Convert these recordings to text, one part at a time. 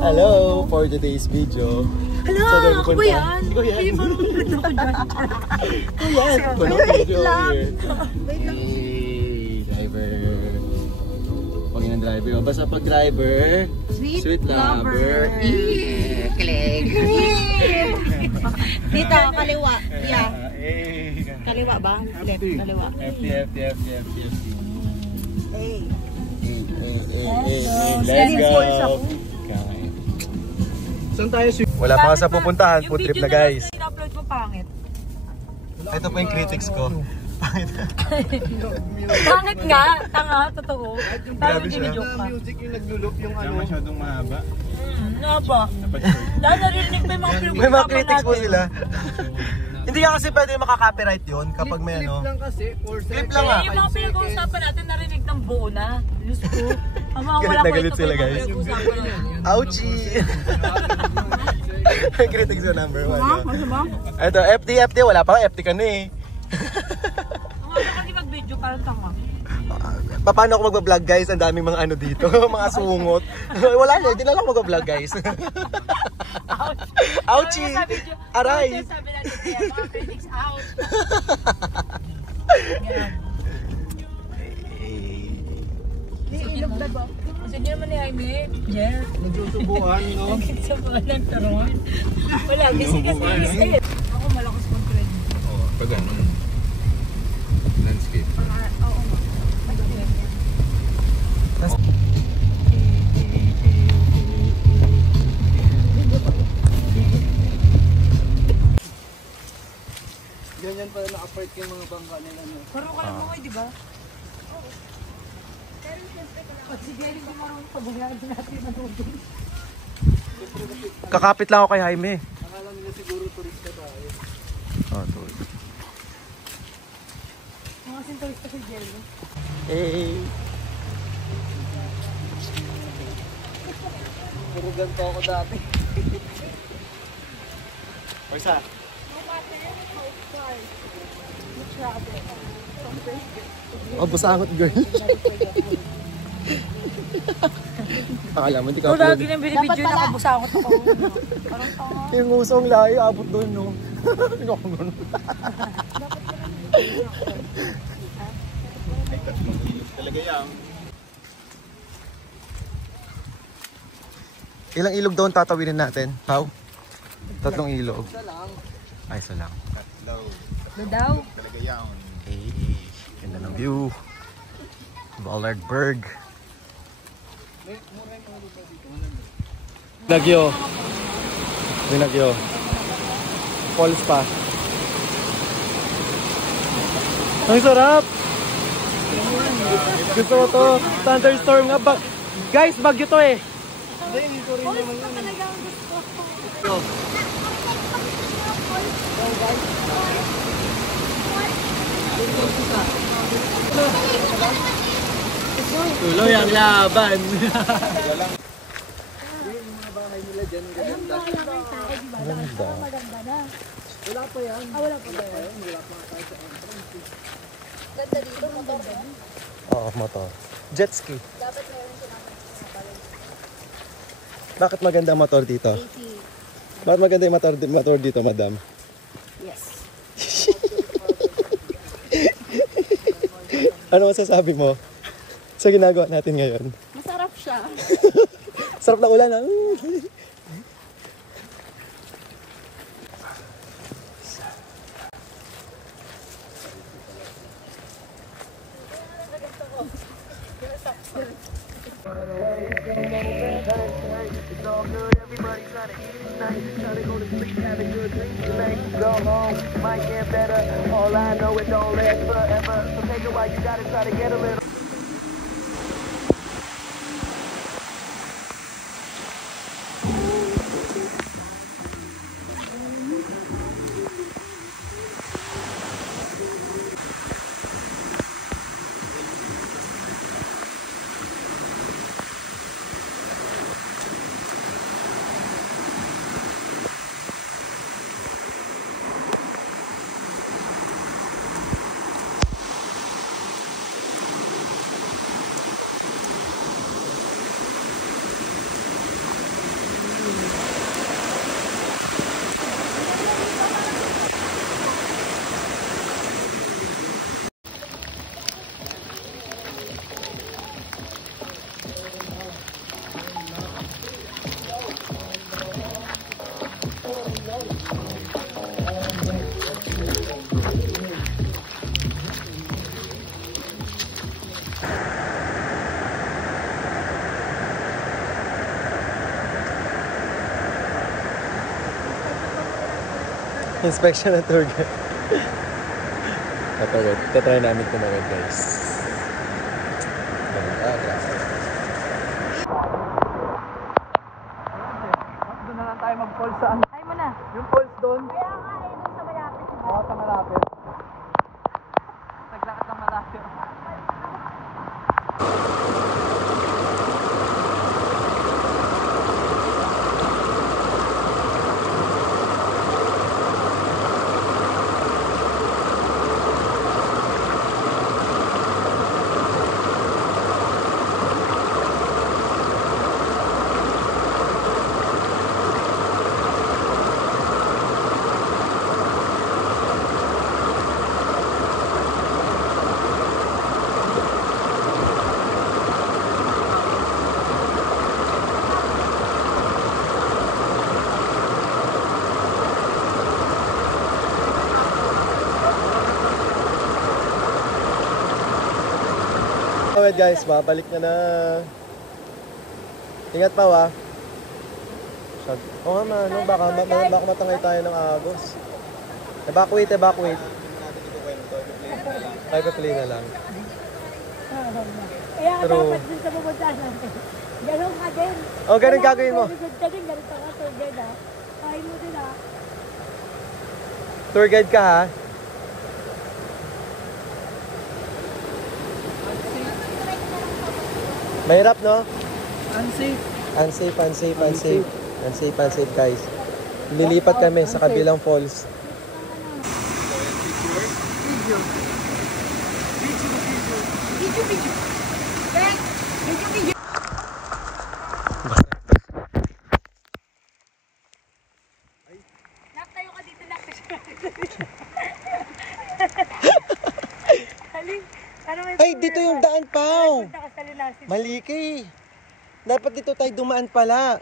Hello for today's video. Hello, ako ba yan? Ikaw yan. Ikaw yan. Wait lang. Hey, driver. Panginoon driver. O basta pag driver, sweet lover. Kilig. Dito, kaliwa. Yeah. Kaliwa ba? Left, kaliwa. FT. Hey. Let's go. Saan tayo? Wala pa sa pupuntahan. Food trip na guys. Yung upload mo pangit. Ito po yung critics ko. Pangit nga. Tanga, totoo. Grabe siya. Music yung nagluloop yung ano. Masyadong mahaba. Nga ba? Dahil narinig pa yung mga May mga critics po sila. Hindi ka kasi pwede makaka-copyright yun kapag may ano. Clip lang kasi. Clip lang ah. Yung mga pinag-uusapan natin narinig ng buo na. Diyos ko. Ang mga Galit wala na ko galit ito sila, pa yung guys. pinag-uusapan natin. Ouchie! Critics ko number 1. Ano ba? Ito, FT. Wala pa ka, FT ka na eh. Ang ano kasi mag-video parang tanga. Paano ako mag-vlog guys? Ang daming mga ano dito. Mga sungot. Wala na, hindi na lang mag-vlog guys. Ouchie! Aray! Sabi natin kaya mga critics out. Ilog na ba? Kasi hindi naman ni Jaime, Jeff. Nagsusubuan, no? Nagsusubuan ng taron. Wala, kasi. Ako malakas kong credit. Oo, pag ano. Landscape. Oo nga. Ganyan pala naka-park yung mga bangka nila. Paro ka lang mo, di ba? Oo. Pag si Gary ko marunong pabayaan natin na doon. Kakapit lang ako kay Jaime. Akala nila siguro turista tayo. Oh, turista. Mga kasing turista si Gary. Hey! Puro ganito ako dati. O isa. Oh, busangot girl. Akala mo, hindi ka Wala, ginang binibidyo na kabusakot ako. Parang tanga. yung usong layo, abot doon, no? Hindi ako ganun. Ay, tatlong kilos talaga yan. Ilang ilog daw ang tatawinin natin? Pao? Tatlong ilog. Isa lang. Ay, isa lang. Ano daw? Talaga yan. Hey, ganda ng view. Ballardberg. Binagyo. Falls pa. Ang sarap! Gusto ko to. Thunderstorm nga. Guys, bagyo to eh. Hindi ko rin naman yun. Tuloy ang laban. Yung mga bahay nila dyan, ganda. Ganda. Wala pa yan. Wala pa ba? Wala pa tayo sa entrance. Ganda dito, motor ba? Oo, motor. Jet ski. Dapat meron sinaman sa Bakit maganda ang motor dito? AC. Bakit maganda yung motor dito, madam? Yes. Ano masasabi mo sa ginagawa natin ngayon? Masarap siya. Sarap na ulan, ah. It's all good, everybody trying to eat tonight, trying to go to sleep, have a good dream tonight. Go home, might get better. All I know it don't last forever. So take it while you got it, try to get a little. Inspection ng tour guide. Tatawid. Tatry namin tumawid, guys. Grabe. Doon na lang tayo mag-falls saan? Ay mo na. Yung falls doon. Kaya nga eh, doon sa malapit. Oo, sa malapit. Naglakad ng malapit. Alright guys, babalik na. Ingat pa wa. Oo nga man, no? baka matangay tayo ng agos. Evacuate. Private plane na lang. Kaya True. dapat din sa pupuntahan natin. Ganun ka din. Oh, ganun gagawin mo. Ganun ka din, ganun ka nga, tour guide ha. Kain mo din ha. Tour guide ka ha. Mahirap no? Unsafe guys. Lilipat kami sa kabilang falls. Video. Lock tayo ka dito, lock. Haling, ano may Ay, dito yung daan pa. punta ka sa Linasin. Maliki. Dapat dito tayo dumaan pala.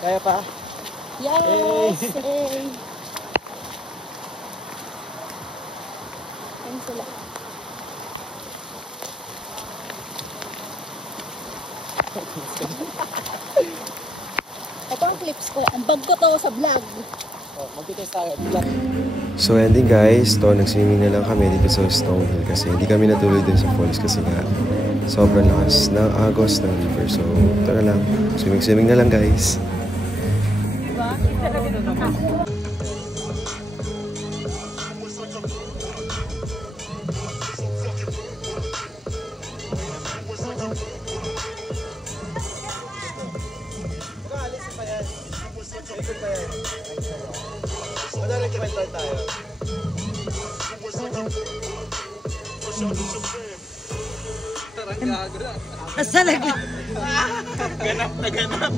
Kaya pa? Yes! Hey! Ayun sila. Ito ang clips ko. Ang bag ko to sa vlog. So ending guys, nagswimming na lang kami dito sa Stonehill kasi hindi kami natuloy din sa falls kasi nga sobrang lakas ng agos ng river. So ito na lang, swimming na lang guys. Diba? Talaga naman. Ganap na ganap.